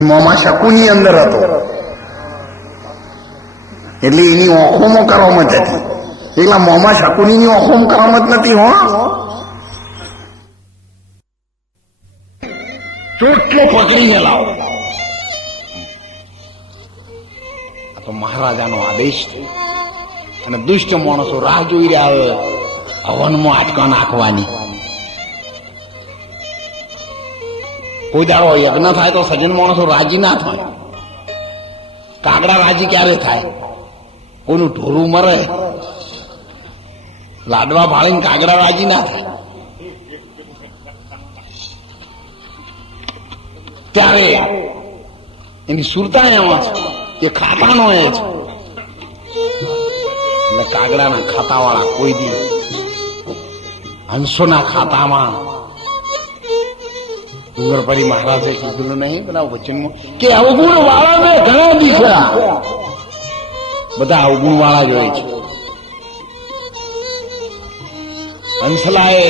મોમાં શકુની અંદર હતો એટલે એની ઓખોમાં કરામત હતી. એટલા મોમાં શકુની ઓખોમાં કરામત નથી. હો ચોટલો પકડીને લાવો. આ તો મહારાજાનો આદેશ છે અને દુષ્ટ માણસો રાહ જોઈ રહ્યા હોય હવનમાં આટકા નાખવાની. કોઈ દાડો યજ્ઞ થાય તો સજ્જન માણસો રાજી ના થાય. કાગડા રાજી ક્યારે થાય? કોઈનું ઢોરું મરે લાડવા ભાળીને કાગડા રાજી ના થાય. ત્યારે એની સુરતા એમાં છે, એ ખાતાનો એ છે. એટલે કાગડાના ખાતાવાળા કોઈ દી હંસોના ખાતામાં ડુંગરપરી મહારાજે કીધું નહીં પેલા વચનમાં કે અવગુણ વાળા ને ઘણા દીકરા બધા અવગુણ વાળા જ હોય છે. હંસલાએ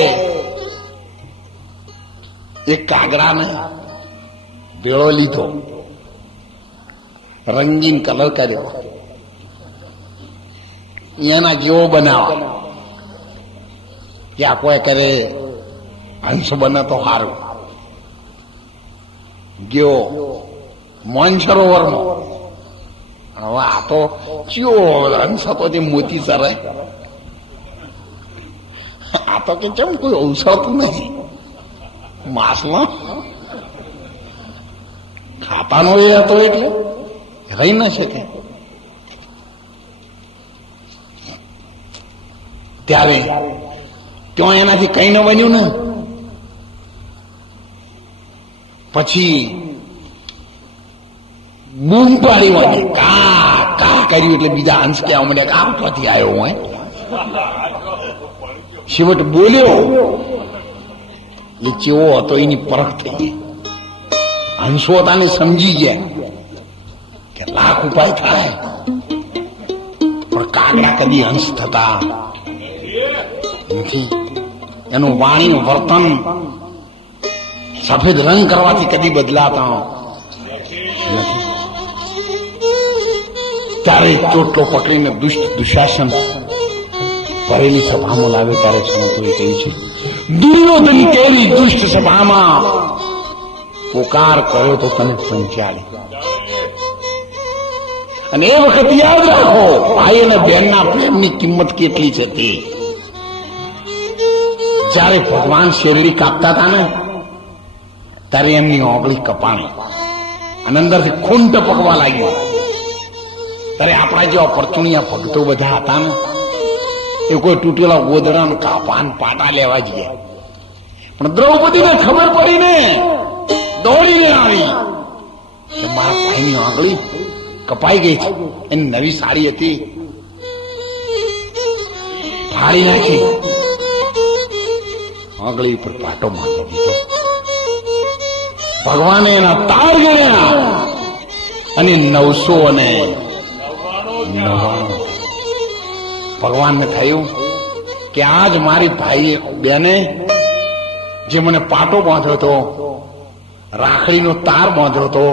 એક કાગડાને ભેળો લીધો, રંગીન કલર કર્યો, એના જેવો બનાવો. ત્યાં કોઈ કરે હંસ બને તો સારું. ગયો માનસરોવરમાં. હવે આ તો ચિયો હંસ હતો તે મોતી સરે. આ તો કે કેમ કોઈ અવસરતું નથી માસમાં. ખાતાનો એ હતો એટલે રહી ન શકે. ત્યારે ત્યાં એનાથી કઈ ન બન્યું ને. પછી બૂમ પાડી વાળી કા કા કર્યું એટલે બીજા હંસ કહેવા માંડ્યા કે આમ ક્યાંથી આવ્યો હોય. શિવટ બોલ્યો એ ચેવો હતો એની પરખ થઈ ગઈ. હંસો હતા ને સમજી ગયા કે લાખ ઉપાય થાય પણ કાગડા કદી હંસ થતા નથી. એનું વાણીનું વર્તન સફેદ રંગ કરવાથી કદી બદલાતા નથી. ત્યારે ચોટલો પકડીને દુષ્ટ દુશાસન ભરેલી સભામાં લાવે ત્યારે સંતોએ કહ્યું છે દુર્યોધન કેવી દુષ્ટ સભામાં પોકાર કર્યો તો તને સંચાલી. અને એ વખત યાદ રાખો ભાઈ અને બહેનના પ્રેમની કિંમત કેટલી છે તે. જયારે ભગવાન શેરડી કાપતા હતા ને ત્યારે એમની ઓગળી કપાણી અને અંદરથી ખૂન ટપકવા લાગ્યું. ત્યારે આપણા જેવા પરચુણિયા ભક્તો બધા હતા ને એ કોઈ તૂટેલા ગોદડા કાપાન પાટા લેવા જ ગયા. પણ દ્રૌપદીને ખબર પડી ને દોડીને આવી કે મારા ભાઈની આંગળી કપાઈ ગઈ છે. એની નવી સાડી હતી ફાડી નાખી, આંગળી ઉપર પાટો માંગી દીધો. ભગવાને એના તાર ગણ્યા અને 999. ભગવાનને થયું કે આજ મારી ભાઈ બેને જે મને પાટો બાંધ્યો હતો, રાખડીનો તાર બાંધ્યો હતો,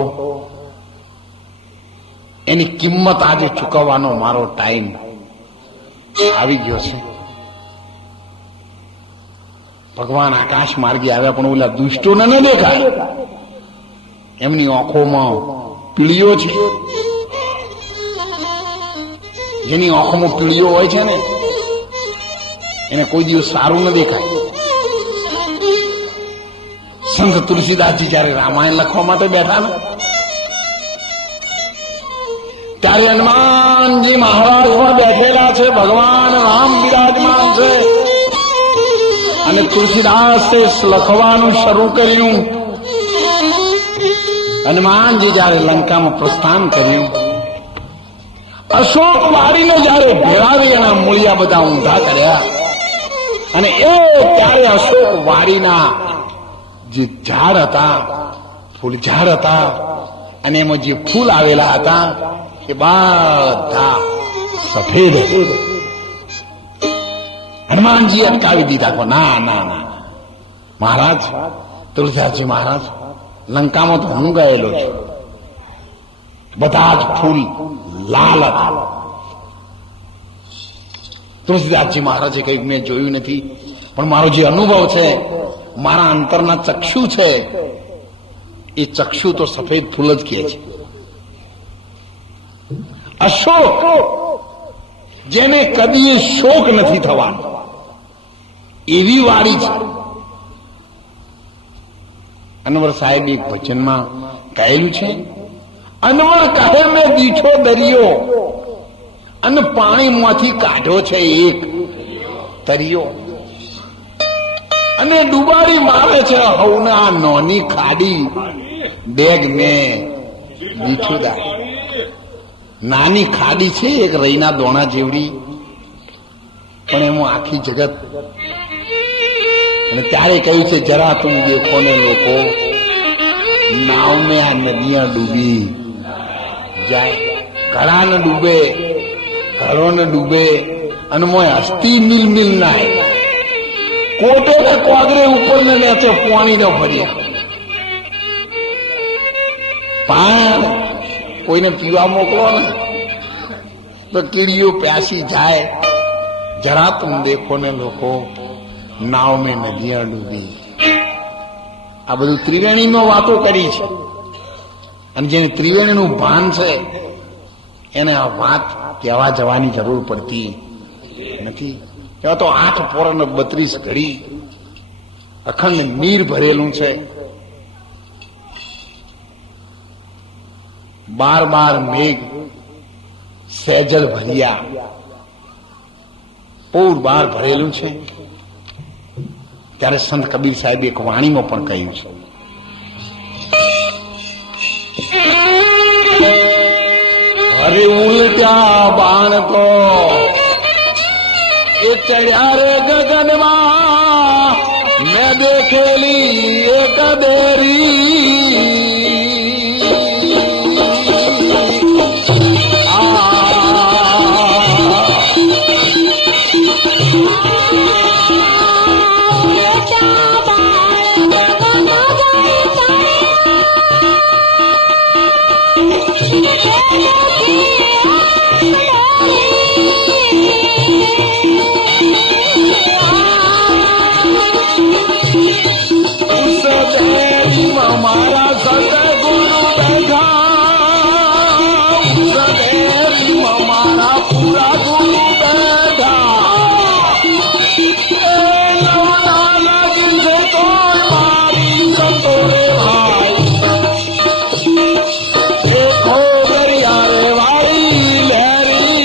એની કિંમત આજે ચૂકવવાનો મારો ટાઈમ આવી ગયો છે. ભગવાન આકાશ માર્ગે આવ્યા પણ ઓલા દુષ્ટોને ન દેખાય. એમની આંખોમાં પીળીઓ છે. જેની આંખોમાં પીળીઓ હોય છે ને એને કોઈ દિવસ સારું ન દેખાય. સંત તુલસીદાસજી જયારે રામાયણ લખવા માટે બેઠા ને ત્યારે હનુમાનજી મહારાજ પણ બેઠેલા છે, ભગવાન રામ બિરાજમાન છે. અને તુલસીદાસે લખવાનું શરૂ કર્યું. હનુમાનજી જયારે લંકામાં પ્રસ્થાન કર્યું, અશોક વાડીને જયારે ભેળાવી એના મૂળિયા બધા ઊંધા કર્યા અને એ ત્યારે અશોક વાડીના જે ઝાડ હતા, ફૂલ ઝાડ હતા અને એમાં જે ફૂલ આવેલા હતા એ બધા સફેદ. હનુમાનજી અટકાવી દીધા. ના ના ના મહારાજ, તુલસીદાસજી મહારાજ લંકામાં તો હું ગયેલો છું, બધા જ ફૂલ લાલ હતા. તુલસીદાસજી મહારાજે કહ્યું મેં જોયું નથી, પણ મારો જે અનુભવ છે, મારા અંતરના ચક્ષુ છે, એ ચક્ષુ તો સફેદ ફૂલ જ કહે છે. અશોક, જેને કદી શોક નથી થવાનો, એવી વાળી છે. અનવર સાહેબ એક વચનમાં કહેલું છે, અનવર કહે મેં દીઠો દરિયો, અને પાણીમાંથી કાઢ્યો છે એક તરિયો, અને ડુબાડી મારે છે હવના નોની ખાડી, બેગ ને દીઠું દાય. નાની ખાડી છે એક રઈના દોણા જેવડી, પણ એમાં આખી જગત. અને ત્યારે કહ્યું છે, જરા તુમ દેખો ને લોકો, નાવ મેં આ નદિયા ડૂબી જાય. ઘડા ને ડૂબે, ઘરો ને ડૂબે, અને મોય હસ્તી મિલ મિલ નાય. કોટે ને કોગરે ઉપર ને નીચે પાણી ન ભર્યા. પાણી કોઈને પીવા મોકલો ને તો કીડીઓ પ્યાસી જાય. જરા તુમ દેખો ને લોકો, નાવ મેં નદિયા ડૂબી. આ બધું ત્રિવેણીમાં વાતો કરી છે, અને જેને ત્રિવેણીનું ભાન છે એને આ વાત કહેવા જવાની જરૂર પડતી નથી. એવા તો 8 પોર અને 32 ઘડી અખંડ નીર ભરેલું છે. 12 મેઘ સેજલ ભર્યા, પૂર બાર ભરેલું છે. ત્યારે સંત કબીર સાહેબ એક વાણીમાં પણ કહ્યું છે, અરે ઉલટા બાણ તો એ ચડ્યા રે ગગનમાં, મેં દેખેલી એક દેરી. મારા સતગુરુ બેઠા, મારા પૂરા ગુરુ બેઠા, લાગી છે તો મારી સંતોરે ભાઈ, દેખો દરિયા રે વાળી લહેરી.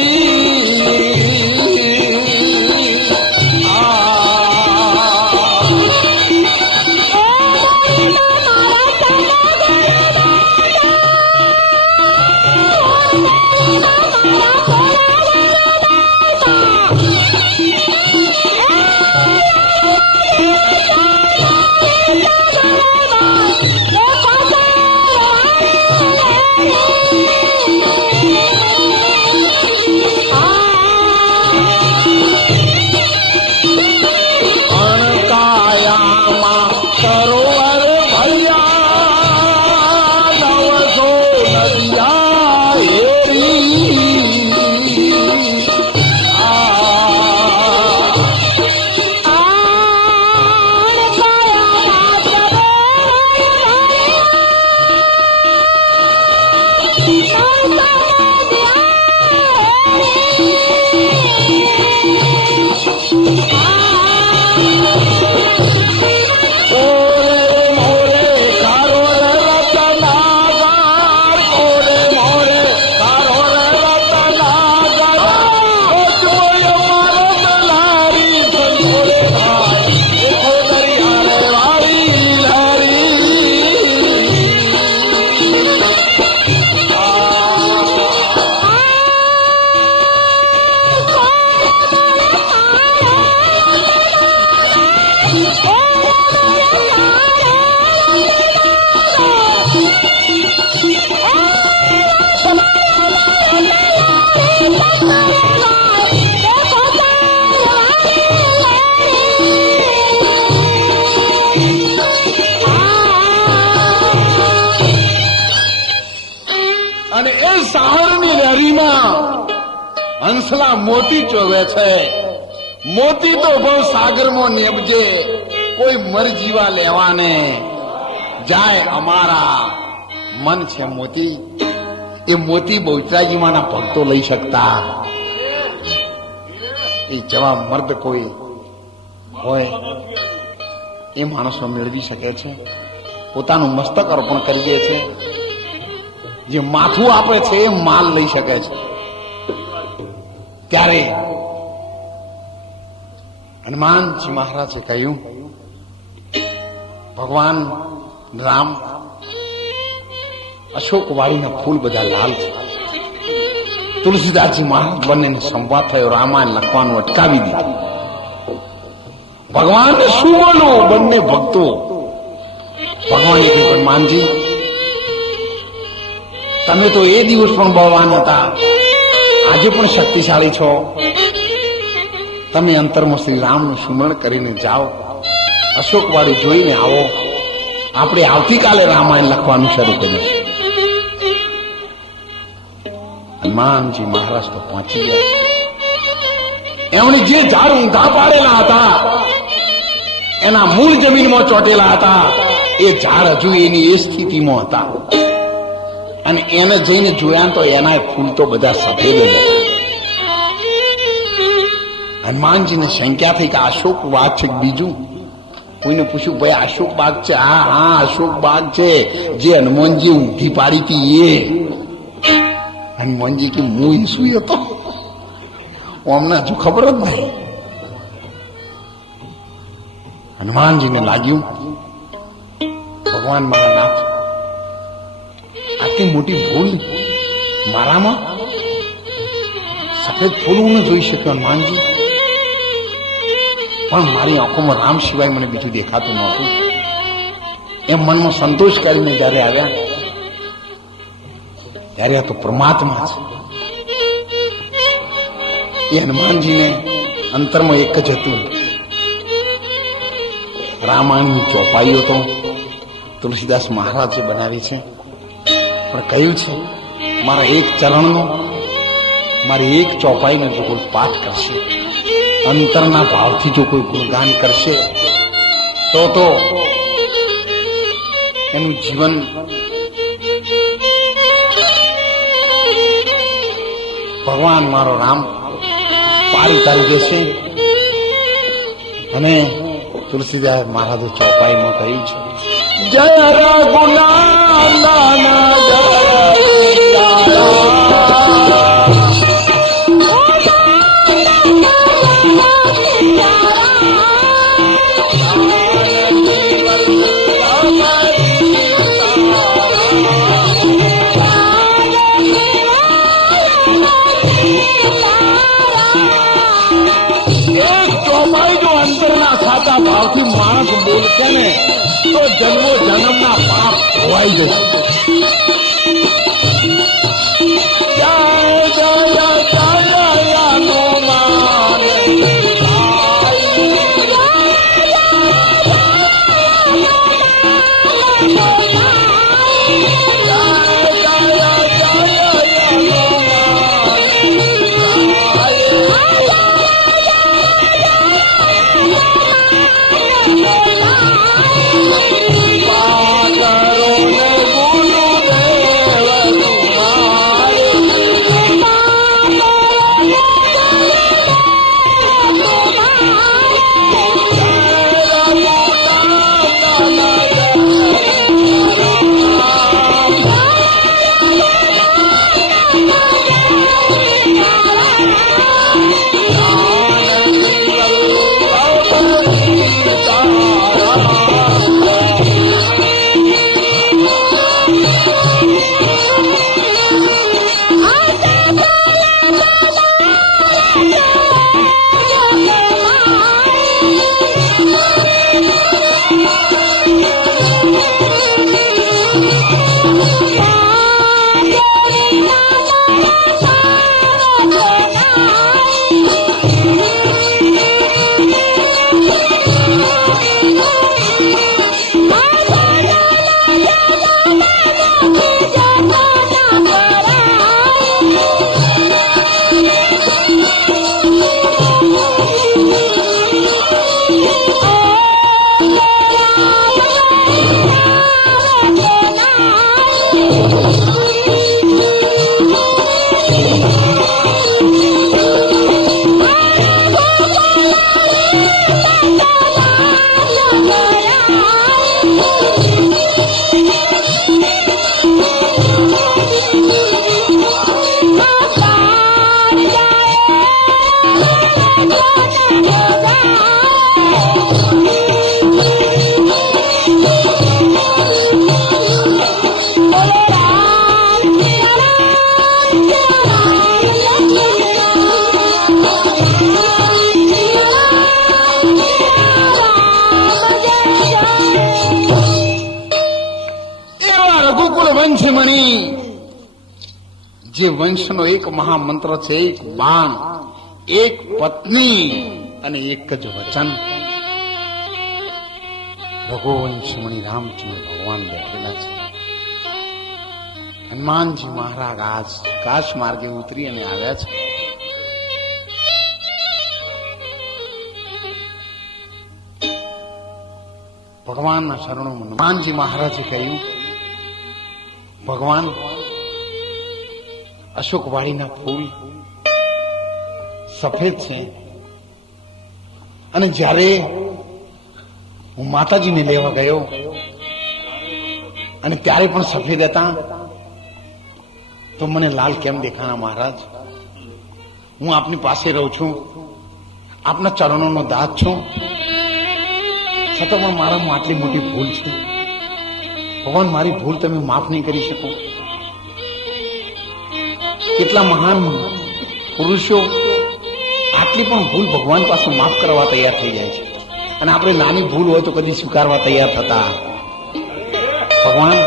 અને એ સહારની રેરીમાં હંસલા મોતી ચોવે છે. મોતી તો બહુ સાગરમાં નેબજે, કોઈ મરજીવા લેવાને જાય અમારા મન છે મોતી. એ મોતી બહુચરાજીમાંના ભક્તો લઈ શકતા. એ જવા મર્દ કોઈ હોય એ માણસો મેળવી શકે છે. પોતાનું મસ્તક અર્પણ કરી દે છે. જે માથું આપે છે એ માલ લઈ શકે છે. ત્યારે હનુમાનજી મહારાજે કહ્યું, ભગવાન રામ અશોક વાળીના ફૂલ બધા લાલ છે. તુલસીદાસજી મહારાજ બંનેનો સંવાદ થયો. રામાયણ લખવાનું અટકાવી દીધું. ભગવાનને શું બોલું? બંને ભક્તો ભગવાને કહ્યું, હનુમાનજી તમે તો એ દિવસ પણ બળવાન હતા, આજે પણ શક્તિશાળી છો. તમે અંતરમાં શ્રી રામનું સ્મરણ કરીને જાઓ, અશોકવાડી જોઈને આવો. આપણે આવતીકાલે રામાયણ લખવાનું શરૂ કરીશું. હનુમાનજી મહારાજ તો પહોંચી ગયા. એમણે જે ઝાડ ઊંધા પાડેલા હતા એના મૂળ જમીનમાં ચોટેલા હતા. એ ઝાડ હજુ એની એ સ્થિતિમાં હતા. અને એને જઈને જોયા તો એના ફૂલ તો બધા સફેદ જ હતા. હનુમાનજીને શંકા થઈ કે અશોક બાગ છે બીજું. કોઈને પૂછ્યું, ભાઈ અશોક બાગ છે? હા હા અશોક બાગ છે, જે હનુમાનજી ઊંધી પાડી હતી એ. હનુમાનજી કે હું શું હતો અમને હજુ ખબર જ નહીં. હનુમાનજીને લાગ્યું, ભગવાન મારા નાથ, આટલી મોટી ભૂલ મારામાં? સફેદ ફૂલ હું ન જોઈ શક્યો હનુમાનજી, પણ મારી આંખોમાં રામ સિવાય મને બીજું દેખાતું નહોતું. એમ મનમાં સંતોષ કરીને જયારે આવ્યા ત્યારે આ તો પરમાત્મા છે. એ હનુમાનજીને અંતરમાં એક જ હતું. રામાયણની ચોપાઈઓ તો તુલસીદાસ મહારાજે બનાવી છે, પણ કહ્યું છે મારા એક ચરણનો, મારી એક ચોપાઈનો જો કોઈ પાઠ કરશે, અંતરના ભાવથી જો કોઈ ગુણગાન કરશે તો એનું જીવન ભગવાન મારો રામ પારી તારી દેશે. અને તુલસીદાસ મહારાજે ચોપાઈમાં કહ્યું છે, જય રઘુનાથન ભાવથી માણસ બોલશે ને તો જન્મો જન્મના પાપ ધોવાઈ જશે. જય જય જય હનુમાન જે વંશનો એક મહામંત્ર છે, એક બાણ, એક પત્ની અને એક જ વચન. રઘુવંશ મણિ રામચંદ્ર ભગવાન બેઠેલા છે. હનુમાનજી મહારાજ આજ કાશ માર્ગે ઉતરી અને આવ્યા છે. ભગવાનના શરણોમાં હનુમાનજી મહારાજે કહ્યું, ભગવાન, અશોકવાડીના ફૂલ સફેદ છે અને જ્યારે હું માતાજીને લેવા ગયો અને ત્યારે પણ સફેદ હતા, તો મને લાલ કેમ દેખાણા મહારાજ? હું આપની પાસે રહું છું, આપના ચરણોનો દાસ છું, છતાં પણ મારામાં આટલી મોટી ભૂલ છે. ભગવાન, મારી ભૂલ તમે માફ નહીં કરી શકો? કેટલા મહાન પુરુષો આટલી પણ ભૂલ ભગવાન પાસે માફ કરવા તૈયાર થઈ જાય છે, અને આપણે નાની ભૂલ હોય તો કદી સ્વીકારવા તૈયાર થતા. ભગવાન,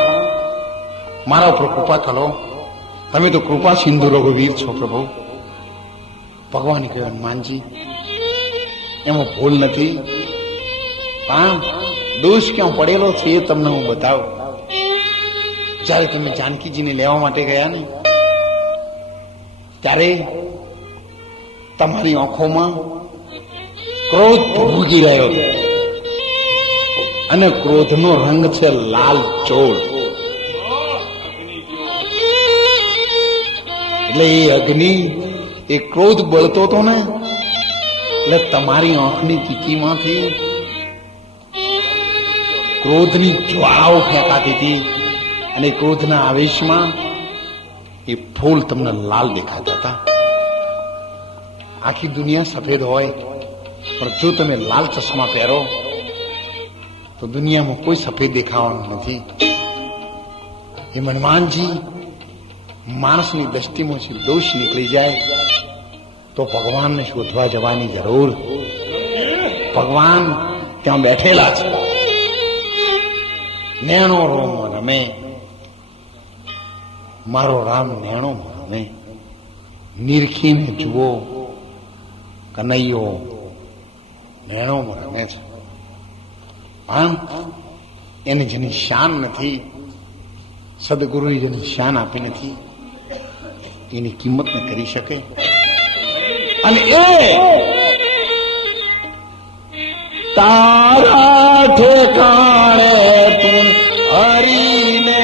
મારા ઉપર કૃપા કરો, તમે તો કૃપા સિંધુ રઘુવીર છો પ્રભુ. ભગવાને કહ્યું, હનુમાનજી, એમાં ભૂલ નથી, પણ દોષ ક્યાં પડેલો છે એ તમને હું બતાવું. જ્યારે તમે જાનકીજીને લેવા માટે ગયા ને, ત્યારે તમારી આંખોમાં ક્રોધ ભૂગી રહ્યો હતો, અને ક્રોધનો રંગ છે લાલ ચોળ. એટલે એ અગ્નિ, એ ક્રોધ બળતો હતો ને, એટલે તમારી આંખની ટીકીમાંથી ક્રોધની જ્વાળાઓ ફેંકાતી હતી, અને ક્રોધના આવેશમાં એ ફૂલ તમને લાલ દેખાતા હતા. આખી દુનિયા સફેદ હોય, પણ જો તમે લાલ ચશ્મા પહેરો તો દુનિયામાં કોઈ સફેદ દેખાવાનું નથી. એ હનુમાનજી, માણસની દ્રષ્ટિમાં દોષ નીકળી જાય તો ભગવાનને શોધવા જવાની જરૂર. ભગવાન ત્યાં બેઠેલા છે. નેણો રોમ રમે, મારો રામ નેણો રમે. નિરખીને જુઓ, કનૈયો નેણો રમે છે. પણ એને જેની શાન નથી, સદગુરુએ જેની શાન આપી નથી, એની કિંમત ન કરી શકે. અને એ તારા ઠેકાણે તું હરીને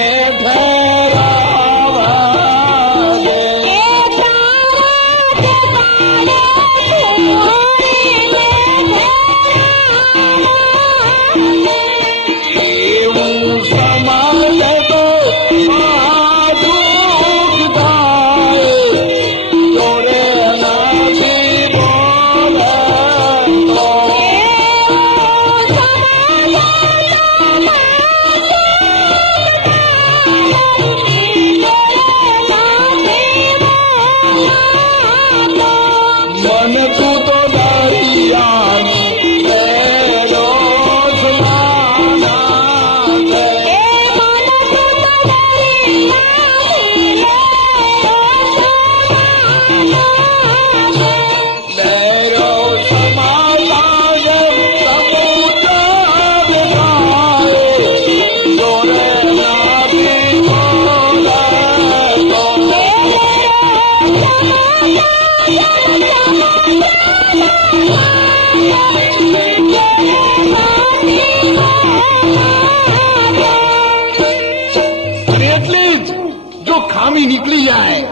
નીકળી જાય,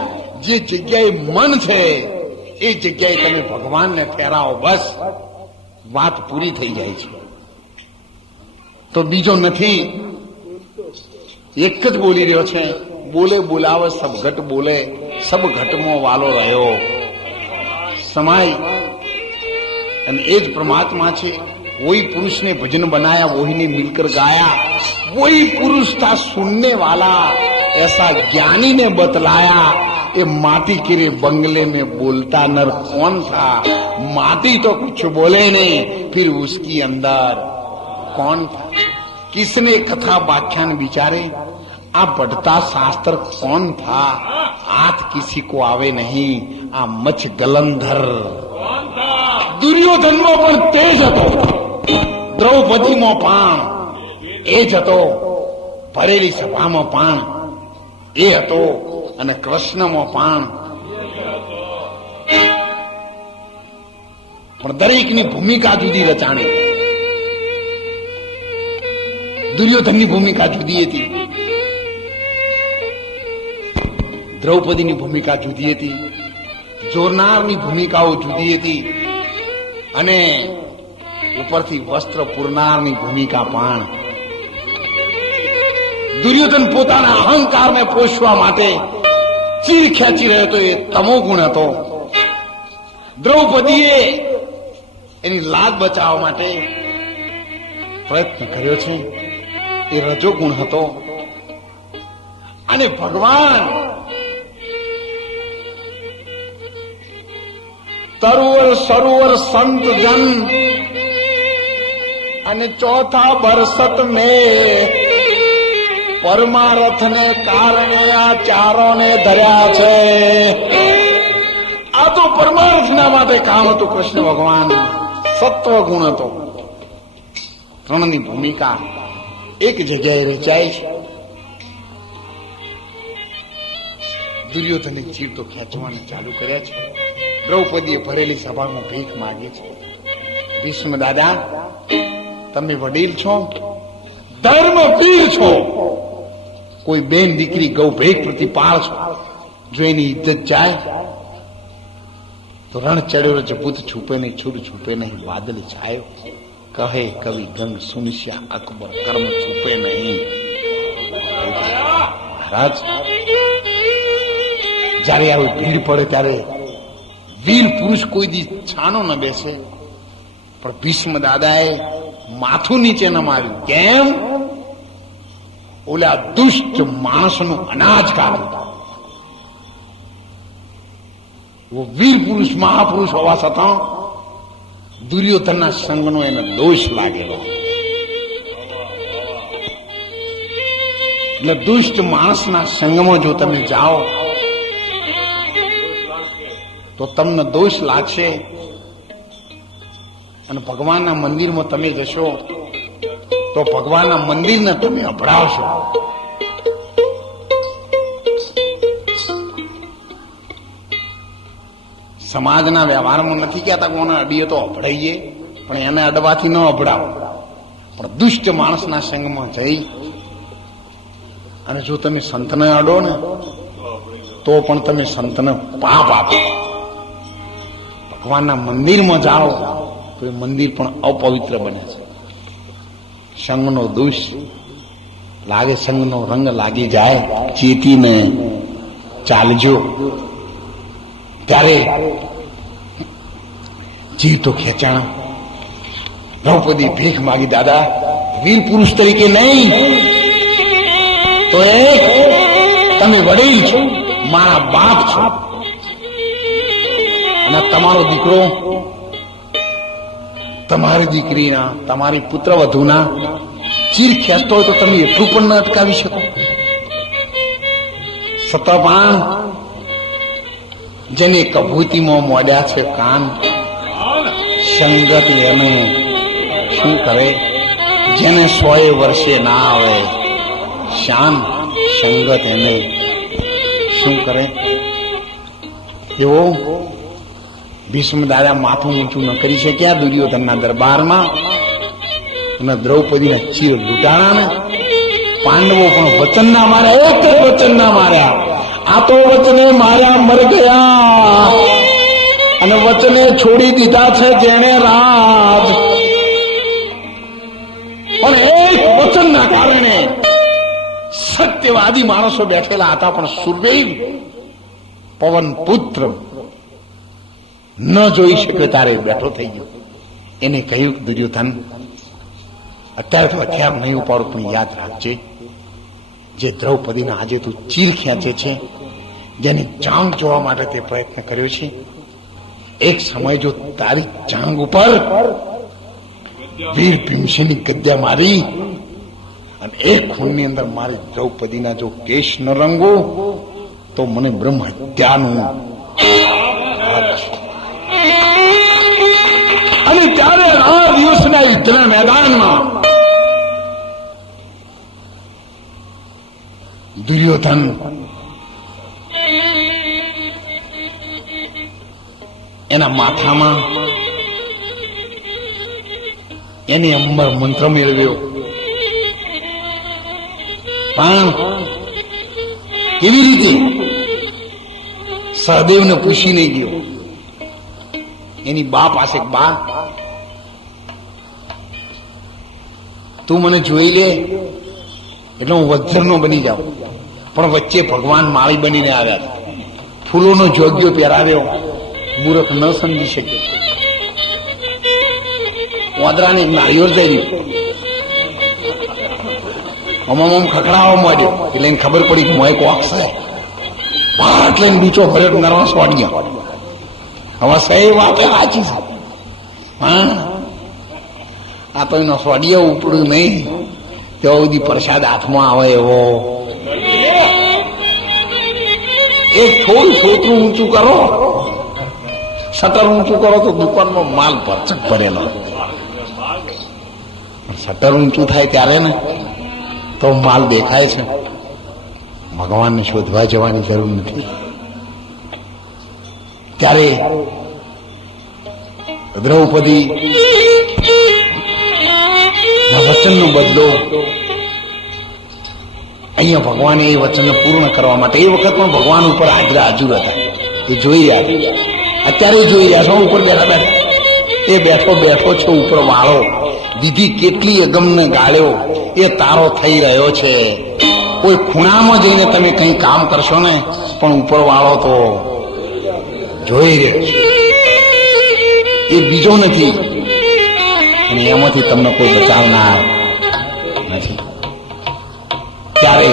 જે જગ્યાએ મન છે એ જગ્યાએ તમે ભગવાનને ઠેરાવો, બસ વાત પૂરી થઈ જાય છે. તો બીજો નથી, એક જ બોલી રહ્યો છે. બોલે બોલાવે સબ ઘટ બોલે, સબ ઘટમાં વાલો રહ્યો સમાય. અને એ જ પરમાત્મા છે. वही पुरुष ने भजन बनाया, वही ने मिलकर गाया, वही पुरुष था सुनने वाला, ऐसा ज्ञानी ने बतलाया. ये माटी के बंगले में बोलता नर कौन था? माटी तो कुछ बोले नहीं, फिर उसकी अंदर कौन था? किसने कथा व्याख्यान विचारे? आ बढ़ता शास्त्र कौन था? हाथ किसी को आवे नहीं आ मच गलंधर दुर्योधन में पण तेज हतो द्रौपदी में पण ए ज हतो भरेली सभा में पण ए हतो अने कृष्ण में पण दरेकनी भूमिका जुदी रचाणी दुर्योधननी भूमिका जुदी हती द्रौपदीनी भूमिका जुदी हती जोरनारनी भूमिकाओ जुदी हती अने उपरथी वस्त्र पूरनारनी भूमिका पण दुर्योधन पोताना अहंकारने पोषवा माटे चीर खेंची रह्यो तो ए तमोगुण हतो द्रौपदीए एनी लाज बचाववा माटे प्रयत्न कर्यो छे ए रजोगुण हतो अने भगवान तरुवर सरोवर संत जन अने चौथा बरसत में परमारथ ने कारणे आ चारों ने धर्या छे आ तो परमार्थ ना माटे काम हतुं कृष्ण भगवान सत्व गुण हतो ત્રણની ભૂમિકા એક જગ્યાએ રચાય છે दुर्योधने चीर तो खेंचवाने चालू कर्या छे द्रौपदीए भरेली सभामां भीख मागी छे भीष्म दादा तमे वडील छो धर्मवीर छो कोई बेन दीकरी गौ भेट प्रतिपाल छो जो एनी इज्जत जाए तो रण चढ़्यो जबूत छुपे नहीं छुड़ छुपे नहीं बादल छायो कहे कवि गंग सुनिश्या अकबर कर्म छुपे नहीं महाराज जયારે આવી ભીડ પડે ત્યારે વીર પુરુષ કોઈ દી છાનો ન બેસે પણ ભીષ્મ દાદાએ માથું નીચે ન માર્યું કેમ ઓલા દુષ્ટ માણસનું અનાજ કાઢ્યું वो वीर पुरुष महापुरुष होवा छतां दुर्योधनना संगनो एने दोष लागेलो એટલે દુષ્ટ માણસના સંગમાં જો તમે જાઓ તો તમને દોષ લાગશે અને ભગવાનના મંદિરમાં તમે જશો તો ભગવાનના મંદિરને તમે અભડાવશો સમાજના વ્યવહારમાં નથી કહેતા કોને અડીએ તો અભડાઈએ પણ એને અડવાથી ન અભડાવો પણ દુષ્ટ માણસના સંગમાં જઈ અને જો તમે સંતને અડો ને તો પણ તમે સંતને પાપ આપો ભગવાનના મંદિરમાં જાઓ તો એ મંદિર પણ અપવિત્ર બને છે સંગનો દોષ લાગે સંગનો રંગ લાગી જાય ચેતીને ચાલજો ત્યારે જીવ તો ખેંચાણ દ્રૌપદી ભીખ માગી દાદા વીર પુરુષ તરીકે નહીં તો એક તમે વડીલ છો મારા બાપ છો અને તમારો દીકરો તમારી દીકરીના તમારી પુત્ર વધુના ચીર ખેંચતો હોય તો તમે એટલું પણ ન અટકાવી શકો સતપાન જેને કભૂતિમાં મોડ્યા છે કાન સંગત એને શું કરે જેને 100 વર્ષે ના આવે શાન સંગત એને શું કરે એવો ભીષ્મ દાદા માથું ઊંચું ન કરી શક્યા દુર્યોધનના દરબારમાં અને દ્રૌપદીના ચીર લૂંટાણા ને પાંડવો પણ વચન ના માર્યા એક વચન ના માર્યા આ તો વચને માર્યા મર ગયા અને વચને છોડી દીધા છે જેણે રાજ પણ એક વચનના કારણે સત્યવાદી માણસો બેઠેલા હતા પણ સુરવીર પવન પુત્ર ન જોઈ શક્યો તારે બેઠો થઈ ગયો એને કહ્યું દુર્યોધન અત્યારે તો હથિયાર નહીં ઉપાડું પણ યાદ રાખજે જે દ્રૌપદીના આજે તું ચીર ખેંચે છે જેની જાંગ જોવા માટે તે પ્રયત્ન કર્યો છે એક સમય જો તારી જાંગ ઉપર વીર ભીમસેની ગદ્યા મારી અને એક ખૂનની અંદર મારી દ્રૌપદીના જો કેશ ન રંગો તો મને બ્રહ્મ હત્યાનું. અને ત્યારે આ દિવસના યુદ્ધના મેદાનમાં દુર્યોધન એના માથામાં એની અંબર મંત્ર મેળવ્યો, પણ કેવી રીતે સહદેવને પૂછીને ગયો એની બા પાસે, બા તું મને જોઈ લે એટલે હું વજ્રનો બની જાઉં. પણ વચ્ચે ભગવાન માળી બનીને આવ્યા હતા, ફૂલોનો જોગ્યો પહેરાવ્યો, મૂર્ખ ન સમજી શક્યો. વાદરાને નાળિયેર દઈ આમ ખખડાવવા માંડ્યો એટલે એને ખબર પડી કે મોય કોક છે. પાટ લઈને ડૂચો ભર્યો, નરવા સ્વાડ્યા. હવે સહી વાત સાચી છે, હા આ તો એનો સ્વાડિયો ઉપડ્યું નહીં ત્યાં સુધી પ્રસાદ હાથમાં આવે એવો. એક થોડું છોતરું ઊંચું કરો, શટર ઊંચું કરો તો દુકાનમાં માલ ભરચક ભરેલો. શટર ઊંચું થાય ત્યારે ને તો માલ દેખાય છે. ભગવાનને શોધવા જવાની જરૂર નથી. ત્યારે દ્રૌપદી વચનનો બદલો અહીંયા ભગવાને એ વચનને પૂર્ણ કરવા માટે એ વખત પણ ભગવાન ઉપર હાજરા હાજર હતા. એ જોઈ રહ્યા, અત્યારે જોઈ રહ્યા છો ઉપર બેઠા બેઠા. એ બેઠો બેઠો છે ઉપર વાળો, વિધિ કેટલી અગમને ગાળ્યો એ તારો થઈ રહ્યો છે. કોઈ ખૂણામાં જઈને તમે કંઈ કામ કરશો ને પણ ઉપર વાળો તો જોઈ રહ્યો છે. એ બીજો નથી અને એમાંથી તમને કોઈ બચાવનાર નથી. ત્યારે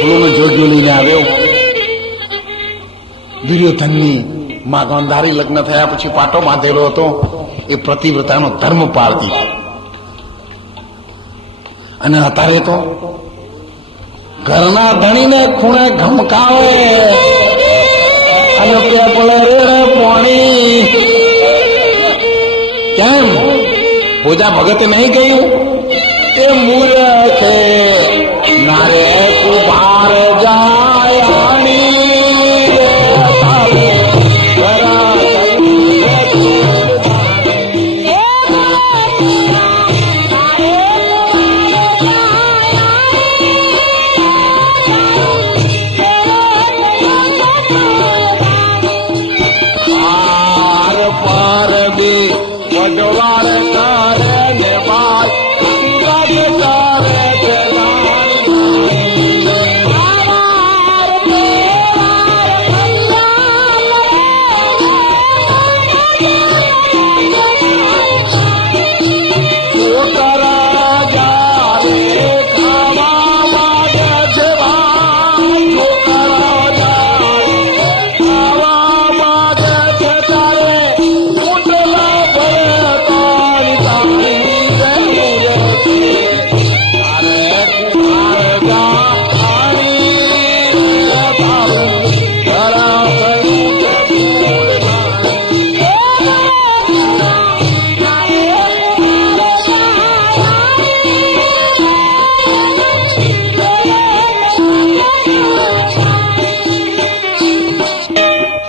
ફૂલોનો જોગ્યો લઈને આવ્યો. દુર્યોધનની માં ગાંધારી લગ્ન થયા પછી પાટો બાંધેલો હતો. એ પ્રતિવ્રતાનો ધર્મ પાળતી અને અત્યારે તો ઘરના ધણીને ખૂણે ઘમકાવે અને પેપલે રેડે પાણી. કેમ ભોજા ભગત નહીં ગયું? એ મૂર્ખે નારે કુભાર જાય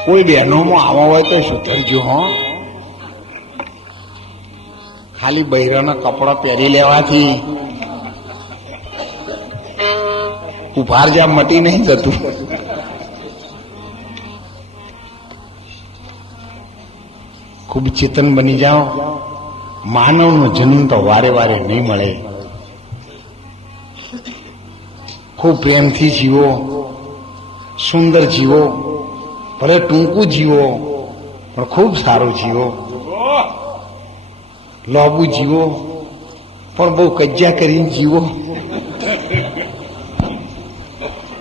કોઈ બહેનોમાં આવા હોય તો સુધરજો. હો, ખાલી બૈરાના કપડા પહેરી લેવાથી કુભાર જ્યાં મટી નહીં જતું. ખૂબ ચેતન બની જાઓ. માનવનો જન્મ તો વારે વારે નહીં મળે. ખૂબ પ્રેમથી જીવો, સુંદર જીવો, ભલે ટૂંકું જીવો પણ ખૂબ સારું જીવો. લોબુ જીવો પણ બહુ કજ્જા કરીને જીવો.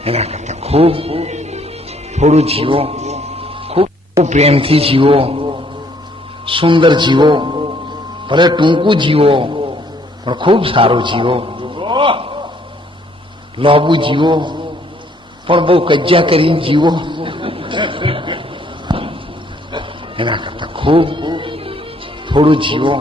એના કરતા ખૂબ થોડું જીવો, ખૂબ પ્રેમથી જીવો, સુંદર જીવો, ભલે ટૂંકું જીવો પણ ખૂબ સારું જીવો, લોબુ જીવો પણ બહુ કજ્જા કરીને જીવો, એના કરતા ખૂબ થોડું જીવો.